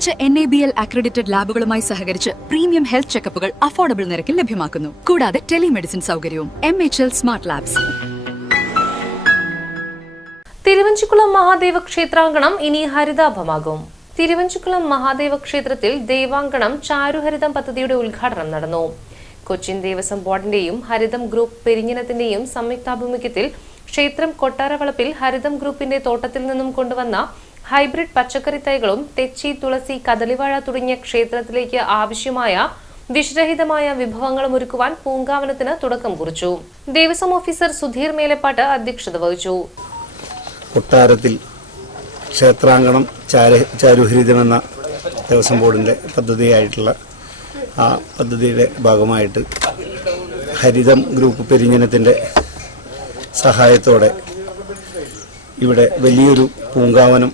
മികച്ച N A B L accredited ലാബുകളുമായി സഹകരിച്ച് premium health ചെക്കപ്പുകൾ affordable നിരക്കിൽ ലഭ്യമാക്കുന്നു. കൂടാതെ ടെലിമെഡിസിൻ സൗകര്യവും M H L smart labs Thiruvanchikulam Mahadeva ക്ഷേത്രാങ്കണം ഇനി ഹരിതാഭമാകും. തിരുവഞ്ചിക്കുളം മഹാദേവ ക്ഷേത്രത്തിൽ ദേവാങ്കണം ചാരുഹരിതം പദ്ധതിയുടെ ഉദ്ഘാടനം നടന്നു. കൊച്ചിൻ ദേവസ്വം ബോർഡിന്റെയും ഹരിതം ഗ്രൂപ്പ് പെരിഞ്ഞനത്തിന്റെയും സംയുക്താഭിമുഖ്യത്തിൽ ക്ഷേത്രം കൊട്ടാരവളപ്പിൽ ഹരിതം ഗ്രൂപ്പിന്റെ തോട്ടത്തിൽ നിന്നും കൊണ്ടുവന്ന ഹൈബ്രിഡ് പച്ചക്കറി തൈകളും തെച്ചി തുളസി കദളിവാഴ തുടങ്ങിയ ക്ഷേത്രത്തിലേക്ക് ആവശ്യമായ വിഷരഹിതമായ വിഭവങ്ങളും ഒരുക്കുവാൻ പൂങ്കാവനത്തിന് തുടക്കം കുറിച്ചു. ദേവസ്വം ഓഫീസർ സുധീർ മേലപ്പാട്ട് അധ്യക്ഷത വഹിച്ചു. കൊട്ടാരത്തിൽ ക്ഷേത്രാങ്കണം ചാര ചാരുഹരിതമെന്ന ദേവസ്വം ബോർഡിന്റെ പദ്ധതിയായിട്ടുള്ള ആ പദ്ധതിയുടെ ഭാഗമായിട്ട് ഹരിതം ഗ്രൂപ്പ് പെരിഞ്ഞനത്തിന്റെ സഹായത്തോടെ ഇവിടെ വലിയൊരു പൂങ്കാവനം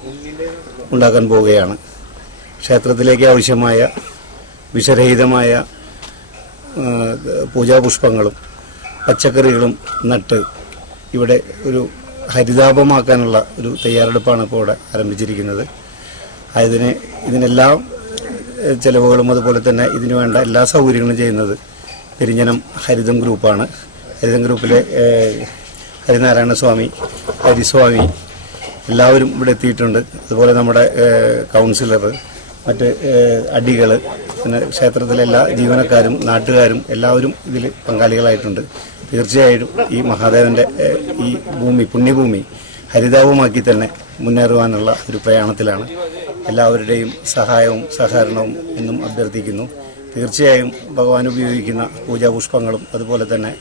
ഉണ്ടാക്കാൻ പോവുകയാണ്. ക്ഷേത്രത്തിലേക്ക് ആവശ്യമായ വിഷരഹിതമായ പൂജാപുഷ്പങ്ങളും പച്ചക്കറികളും നട്ട് ഇവിടെ ഒരു ഹരിതാപമാക്കാനുള്ള ഒരു തയ്യാറെടുപ്പാണ് ഇപ്പോൾ ഇവിടെ ആരംഭിച്ചിരിക്കുന്നത്. അതിന് ഇതിനെല്ലാം ചിലവുകളും അതുപോലെ തന്നെ ഇതിനു വേണ്ട എല്ലാ സൗകര്യങ്ങളും ചെയ്യുന്നത് പെരിഞ്ഞനം ഹരിതം ഗ്രൂപ്പാണ്. ഹരിതം ഗ്രൂപ്പിലെ ഹരിനാരായണ സ്വാമി ഹരിസ്വാമി എല്ലാവരും ഇവിടെ എത്തിയിട്ടുണ്ട്. അതുപോലെ നമ്മുടെ കൗൺസിലർ മറ്റ് അടികൾ പിന്നെ ക്ഷേത്രത്തിലെ എല്ലാ ജീവനക്കാരും നാട്ടുകാരും എല്ലാവരും ഇതിൽ പങ്കാളികളായിട്ടുണ്ട്. തീർച്ചയായിട്ടും ഈ മഹാദേവന്റെ ഈ ഭൂമി പുണ്യഭൂമി ഹരിതാപമാക്കി തന്നെ മുന്നേറുവാനുള്ള ഒരു പ്രയാണത്തിലാണ്. എല്ലാവരുടെയും സഹായവും സഹകരണവും എന്നും അഭ്യർത്ഥിക്കുന്നു. തീർച്ചയായും ഭഗവാൻ ഉപയോഗിക്കുന്ന പൂജാപുഷ്പങ്ങളും അതുപോലെ തന്നെ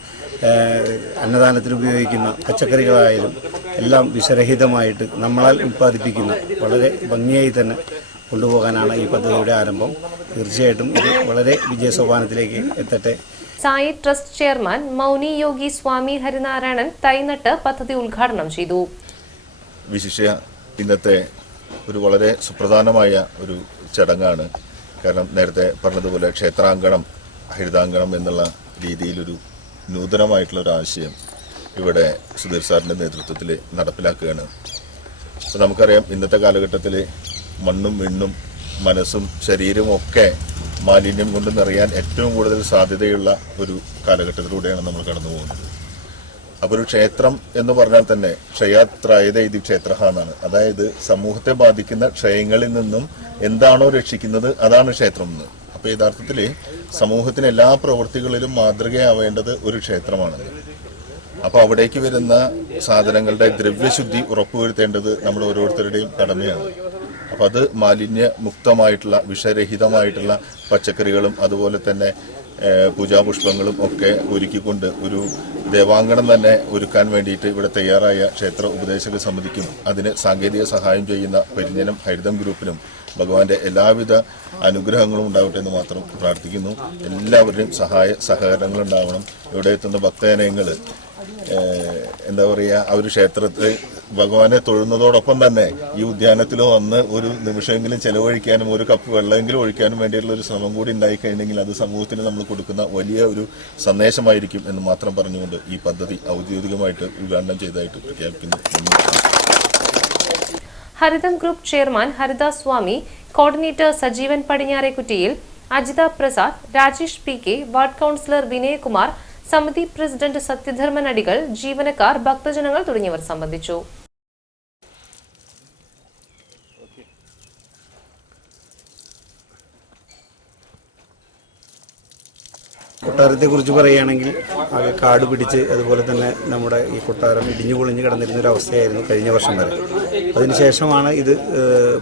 അന്നദാനത്തിന് ഉപയോഗിക്കുന്ന പച്ചക്കറികളായാലും എല്ലാം വിഷരഹിതമായിട്ട് നമ്മളാൽ ഉൽപ്പാദിപ്പിക്കുന്ന വളരെ ഭംഗിയായി തന്നെ കൊണ്ടുപോകാനാണ് ഈ പദ്ധതിയുടെ ആരംഭം. തീർച്ചയായിട്ടും ഇത് വളരെ വിജയസോപാനത്തിലേക്ക് എത്തട്ടെ. സായി ട്രസ്റ്റ് ചെയർമാൻ മൗനി യോഗി സ്വാമി ഹരിനാരായണൻ തൈനട്ട് പദ്ധതി ഉദ്ഘാടനം ചെയ്തു. വിശിഷ്യ ഇന്നത്തെ ഒരു വളരെ സുപ്രധാനമായ ഒരു ചടങ്ങാണ്. കാരണം നേരത്തെ പറഞ്ഞതുപോലെ ക്ഷേത്രാങ്കണം ഹരിതാങ്കണം എന്നുള്ള രീതിയിലൊരു നൂതനമായിട്ടുള്ള ഒരു ആശയം ഇവിടെ സുധീർ സാറിന്റെ നേതൃത്വത്തിൽ നടപ്പിലാക്കുകയാണ്. അപ്പോൾ നമുക്കറിയാം ഇന്നത്തെ കാലഘട്ടത്തിൽ മണ്ണും മിണ്ണും മനസ്സും ശരീരവും ഒക്കെ മാലിന്യം കൊണ്ട് നിറയാൻ ഏറ്റവും കൂടുതൽ സാധ്യതയുള്ള ഒരു കാലഘട്ടത്തിലൂടെയാണ് നമ്മൾ കടന്നു പോകുന്നത്. അപ്പോൾ ഒരു ക്ഷേത്രം എന്ന് പറഞ്ഞാൽ തന്നെ ക്ഷയത്രായത ഇത് ക്ഷേത്ര എന്നാണ് അതായത് സമൂഹത്തെ ബാധിക്കുന്ന ക്ഷയങ്ങളിൽ നിന്നും എന്താണോ രക്ഷിക്കുന്നത് അതാണ് ക്ഷേത്രം എന്ന്. അപ്പൊ യഥാർത്ഥത്തിൽ സമൂഹത്തിന് എല്ലാ പ്രവൃത്തികളിലും മാതൃകയാവേണ്ടത് ഒരു ക്ഷേത്രമാണെന്ന് അപ്പൊ അവിടേക്ക് വരുന്ന സാധനങ്ങളുടെ ദ്രവ്യശുദ്ധി ഉറപ്പുവരുത്തേണ്ടത് നമ്മൾ ഓരോരുത്തരുടെയും കടമയാണ്. അപ്പോൾ അത് മാലിന്യ മുക്തമായിട്ടുള്ള വിഷരഹിതമായിട്ടുള്ള പച്ചക്കറികളും അതുപോലെ തന്നെ പൂജാപുഷ്പങ്ങളും ഒക്കെ ഒരുക്കിക്കൊണ്ട് ഒരു ദേവാങ്കണം തന്നെ ഒരുക്കാൻ വേണ്ടിയിട്ട് ഇവിടെ തയ്യാറായ ക്ഷേത്ര ഉപദേശക സമിതിക്കും അതിന് സാങ്കേതിക സഹായം ചെയ്യുന്ന പരിജനം ഹരിതം ഗ്രൂപ്പിനും ഭഗവാന്റെ എല്ലാവിധ അനുഗ്രഹങ്ങളും ഉണ്ടാവട്ടെ എന്ന് മാത്രം പ്രാർത്ഥിക്കുന്നു. എല്ലാവരുടെയും സഹായ സഹകരണങ്ങൾ ഉണ്ടാവണം. ഇവിടെ എത്തുന്ന ഭക്തജനങ്ങൾ എന്താ പറയുക ആ ഒരു ക്ഷേത്രത്തിൽ ഭഗവാനെ തൊഴുന്നതോടൊപ്പം തന്നെ ഈ ഉദ്യാനത്തിൽ വന്ന് ഒരു നിമിഷമെങ്കിലും ചെലവഴിക്കാനും ഒരു കപ്പ് വെള്ളമെങ്കിലും ഒഴിക്കാനും വേണ്ടിയിട്ടുള്ള ഒരു ശ്രമം കൂടി ഉണ്ടായി കഴിഞ്ഞെങ്കിൽ അത് സമൂഹത്തിന് നമ്മൾ കൊടുക്കുന്ന വലിയ ഒരു സന്ദേശമായിരിക്കും എന്ന് മാത്രം പറഞ്ഞുകൊണ്ട് ഈ പദ്ധതി ഔദ്യോഗികമായിട്ട് ഉദ്ഘാടനം ചെയ്തതായിട്ട് പ്രഖ്യാപിക്കുന്നു. Haritham group chairman Haridas Swami coordinator Sajeevan പടിഞ്ഞാറേക്കുറ്റിയിൽ Ajitha Prasad Rajesh P K ward councillor Vinayakumar സമിതി പ്രസിഡന്റ് സത്യധർമ്മൻ അടികൾ ജീവനക്കാർ ഭക്തജനങ്ങൾ തുടങ്ങിയവർ സംബന്ധിച്ചു. കൊട്ടാരത്തെ കുറിച്ച് പറയുകയാണെങ്കിൽ ആകെ കാട് പിടിച്ച് അതുപോലെ തന്നെ നമ്മുടെ ഈ കൊട്ടാരം ഇടിഞ്ഞു പൊളിഞ്ഞു കിടന്നിരുന്ന ഒരു അവസ്ഥയായിരുന്നു കഴിഞ്ഞ വർഷം വരെ. അതിനുശേഷമാണ് ഇത്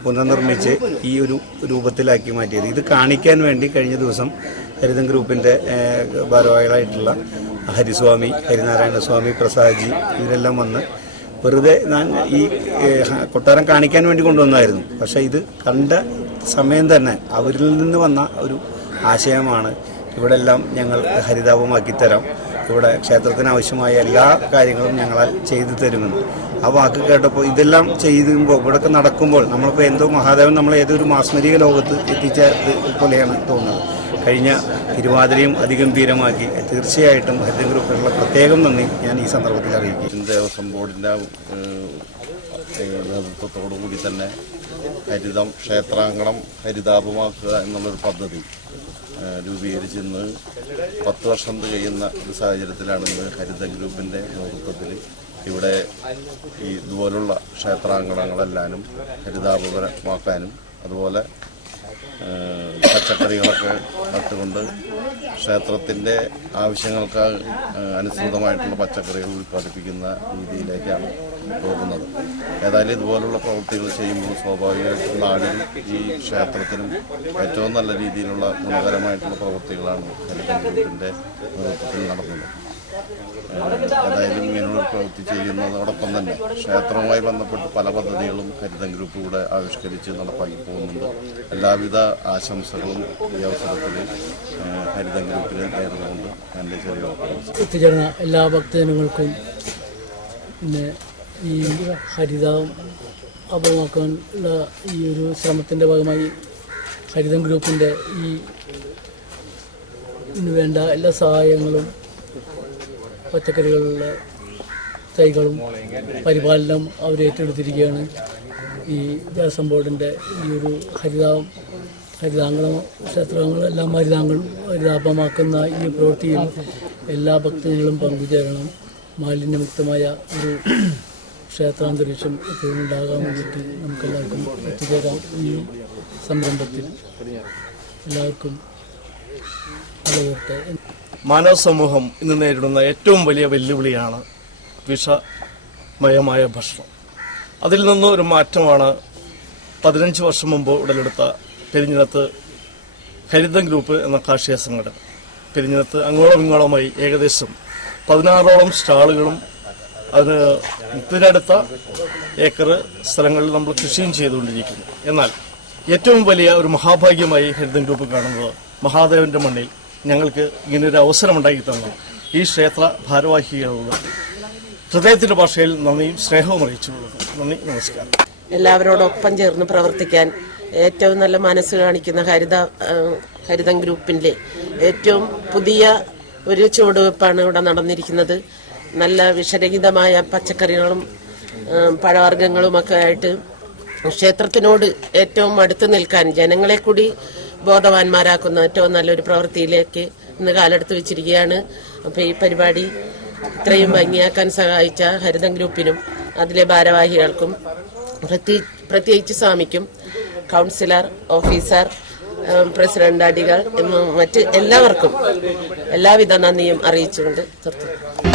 പുനർനിർമ്മിച്ച് ഈ ഒരു രൂപത്തിലാക്കി മാറ്റിയത്. ഇത് കാണിക്കാൻ വേണ്ടി കഴിഞ്ഞ ദിവസം ഹരിതം ഗ്രൂപ്പിന്റെ ഭാരവാഹികളായിട്ടുള്ള ഹരിസ്വാമി ഹരിനാരായണ സ്വാമി പ്രസാദ്ജി ഇവരെല്ലാം വന്ന് വെറുതെ ഞാൻ ഈ കൊട്ടാരം കാണിക്കാൻ വേണ്ടി കൊണ്ടുവന്നായിരുന്നു. പക്ഷെ ഇത് കണ്ട സമയം തന്നെ അവരിൽ നിന്ന് വന്ന ഒരു ആശയമാണ് ഇവിടെ എല്ലാം ഞങ്ങൾ ഹരിതാപമാക്കി തരാം ഇവിടെ ക്ഷേത്രത്തിന് ആവശ്യമായ എല്ലാ കാര്യങ്ങളും ഞങ്ങളാൽ ചെയ്തു തരുമെന്ന്. ആ വാക്ക് കേട്ടപ്പോൾ ഇതെല്ലാം ചെയ്യുമ്പോൾ ഇവിടെയൊക്കെ നടക്കുമ്പോൾ നമ്മളിപ്പോൾ എന്തോ മഹാദേവൻ നമ്മളെ ഏതൊരു മാസ്മരിക ലോകത്ത് എത്തിച്ച പോലെയാണ് തോന്നുന്നത്. കഴിഞ്ഞ തിരുവാതിരയും അതിഗംഭീരമാക്കി. തീർച്ചയായിട്ടും ഹരിത ഗ്രൂപ്പിനുള്ള പ്രത്യേകം നന്ദി ഞാൻ ഈ സന്ദർഭത്തിൽ അറിയിക്കും ദേവസ്വം ബോർഡിന്റെ നേതൃത്വത്തോടു കൂടി തന്നെ ഹരിതം ക്ഷേത്രാങ്കണം ഹരിതാപമാക്കുക എന്നുള്ളൊരു പദ്ധതി രൂപീകരിച്ചിന്ന് പത്ത് വർഷം തികയുന്ന ഒരു സാഹചര്യത്തിലാണ് ഇന്ന് ഹരിത ഗ്രൂപ്പിന്റെ നേതൃത്വത്തിൽ ഇവിടെ ഈ ഇതുപോലുള്ള ക്ഷേത്രാങ്കണങ്ങളെല്ലാനും ഹരിതാപകരമാക്കാനും അതുപോലെ പച്ചക്കറികളൊക്കെ നട്ടുകൊണ്ട് ക്ഷേത്രത്തിന്റെ ആവശ്യങ്ങൾക്ക് അനുസൃതമായിട്ടുള്ള പച്ചക്കറികൾ ഉൽപ്പാദിപ്പിക്കുന്ന രീതിയിലേക്കാണ് പോകുന്നത്. ഏതായാലും ഇതുപോലുള്ള പ്രവൃത്തികൾ ചെയ്യുമ്പോൾ സ്വാഭാവികമായിട്ടും നാടിനും ഈ ക്ഷേത്രത്തിനും ഏറ്റവും നല്ല രീതിയിലുള്ള ഗുണകരമായിട്ടുള്ള പ്രവൃത്തികളാണ് ഹരിത ഗ്രൂപ്പിന്റെ നേതൃത്വത്തിൽ നടന്നത് ഏതായാലും ഇങ്ങനെയുള്ള പ്രവൃത്തി ചെയ്യുന്നതോടൊപ്പം തന്നെ ക്ഷേത്രവുമായി ബന്ധപ്പെട്ട് പല പദ്ധതികളും ഹരിതം ഗ്രൂപ്പ് ഇവിടെ ആവിഷ്കരിച്ച് നടപ്പാക്കി പോകുന്നുണ്ട്. എല്ലാവിധ ആശംസകളും ഈ അവസരത്തിൽ ഹരിതം ഗ്രൂപ്പിന് നേരിടുന്നുണ്ട് എന്റെ ചെറിയ എത്തിച്ചേർന്ന എല്ലാ ഭക്തജനങ്ങൾക്കും പിന്നെ ഈ ഹരിതം അപമാക്കാനുള്ള ഈ ഒരു ശ്രമത്തിന്റെ ഭാഗമായി ഹരിതം ഗ്രൂപ്പിന്റെ ഈ വേണ്ട എല്ലാ സഹായങ്ങളും പച്ചക്കറികളുടെ തൈകളും പരിപാലനം അവർ ഏറ്റെടുത്തിരിക്കുകയാണ്. ഈ ദേവസ്വം ബോർഡിന്റെ ഈ ഒരു ഹരിത ഹരിതാങ്കണം ക്ഷേത്രങ്ങളെല്ലാം ഹരിതാങ്കളും ഹരിതാപമാക്കുന്ന ഈ പ്രവൃത്തിയിൽ എല്ലാ ഭക്തങ്ങളും പങ്കുചേരണം. മാലിന്യമുക്തമായ ഒരു ക്ഷേത്രാന്തരീക്ഷം എപ്പോഴും ഉണ്ടാകാൻ വേണ്ടിയിട്ട് നമുക്കെല്ലാവർക്കും ഒത്തുചേരാം ഈ സംരംഭത്തിൽ. എല്ലാവർക്കും മാനവ സമൂഹം ഇന്ന് നേരിടുന്ന ഏറ്റവും വലിയ വെല്ലുവിളിയാണ് വിഷമയമായ ഭക്ഷണം. അതിൽ നിന്ന് ഒരു മാറ്റമാണ് പതിനഞ്ച് വർഷം മുമ്പ് ഉടലെടുത്ത പെരിഞ്ഞിനത്ത് ഹരിതം ഗ്രൂപ്പ് എന്ന കാർഷിക സംഘടന. പെരിഞ്ഞിനത്ത് അങ്ങോളം ഇങ്ങോളമായി ഏകദേശം പതിനാറോളം സ്റ്റാളുകളും അതിന് മുപ്പതിനടുത്ത ഏക്കർ സ്ഥലങ്ങളിൽ നമ്മൾ കൃഷിയും ചെയ്തുകൊണ്ടിരിക്കുന്നു. എന്നാൽ ഏറ്റവും വലിയ ഒരു മഹാഭാഗ്യമായി ഹരിതം ഗ്രൂപ്പ് കാണുന്നത് മഹാദേവന്റെ മണ്ണിൽ ഞങ്ങൾക്ക് ഇങ്ങനൊരു അവസരമുണ്ടാക്കി തന്നു. ഈ ക്ഷേത്ര ഭാരവാഹികളോട് ഹൃദയത്തിന്റെ ഭാഷയിൽ നന്ദിയും സ്നേഹവും അറിയിച്ചുകൊള്ളുന്നു നന്ദി നമസ്കാരം. എല്ലാവരോടൊപ്പം ചേർന്ന് പ്രവർത്തിക്കാൻ ഏറ്റവും നല്ല മനസ്സ് കാണിക്കുന്ന ഹരിത ഹരിതം ഗ്രൂപ്പിന്റെ ഏറ്റവും പുതിയ ഒരു ചുവടുവെപ്പാണ് ഇവിടെ നടന്നിരിക്കുന്നത്. നല്ല വിഷരഹിതമായ പച്ചക്കറികളും പഴവർഗങ്ങളും ഒക്കെ ആയിട്ട് ക്ഷേത്രത്തിനോട് ഏറ്റവും അടുത്ത് നിൽക്കാൻ ജനങ്ങളെ കൂടി ബോധവാന്മാരാക്കുന്ന ഏറ്റവും നല്ലൊരു പ്രവൃത്തിയിലേക്ക് ഇന്ന് കാലെടുത്ത് വെച്ചിരിക്കുകയാണ്. അപ്പൊ ഈ പരിപാടി ഇത്രയും ഭംഗിയാക്കാൻ സഹായിച്ച ഹരിതം ഗ്രൂപ്പിനും അതിലെ ഭാരവാഹികൾക്കും പ്രത്യേക- പ്രത്യേകിച്ച് സ്വാമിക്കും കൗൺസിലർ ഓഫീസർ പ്രസിഡന്റ് അടികൾ മറ്റ് എല്ലാവർക്കും എല്ലാവിധ നന്ദിയും അറിയിച്ചുകൊണ്ട് നിർത്തുന്നു.